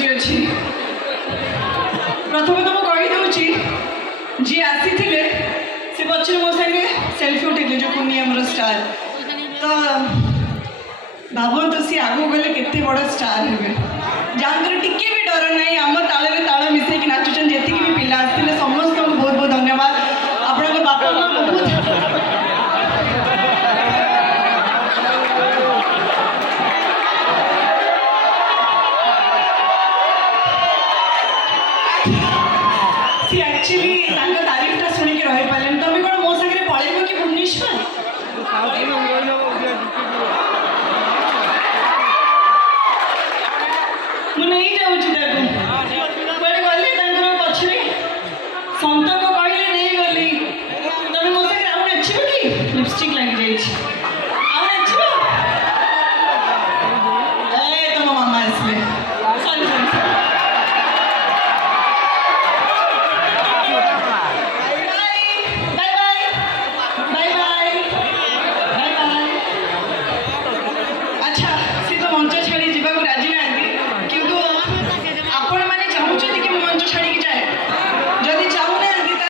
ବଜିଅଛି। ପ୍ରଥମେ ତ ମୁଁ କହିଦେଉଛି ଯିଏ ଆସିଥିଲେ ସେ ପଛରେ ମୋ ସାଙ୍ଗେ ସେଲ୍ଫି ଉଠେଇଥିଲେ, ଯେଉଁ କୁନି ଆମର ଷ୍ଟାର। ତ ଭାବନ୍ତୁ ସିଏ ଆଗକୁ ଗଲେ କେତେ ବଡ଼ ଷ୍ଟାର ହେବେ, ଯାହାଙ୍କର ଟିକେ ବି ଡର ନାହିଁ। ଆମ ତାଳରେ ତାଳ ମିଶେଇକି ନାଚୁଛନ୍ତି, ଯେତିକି ବି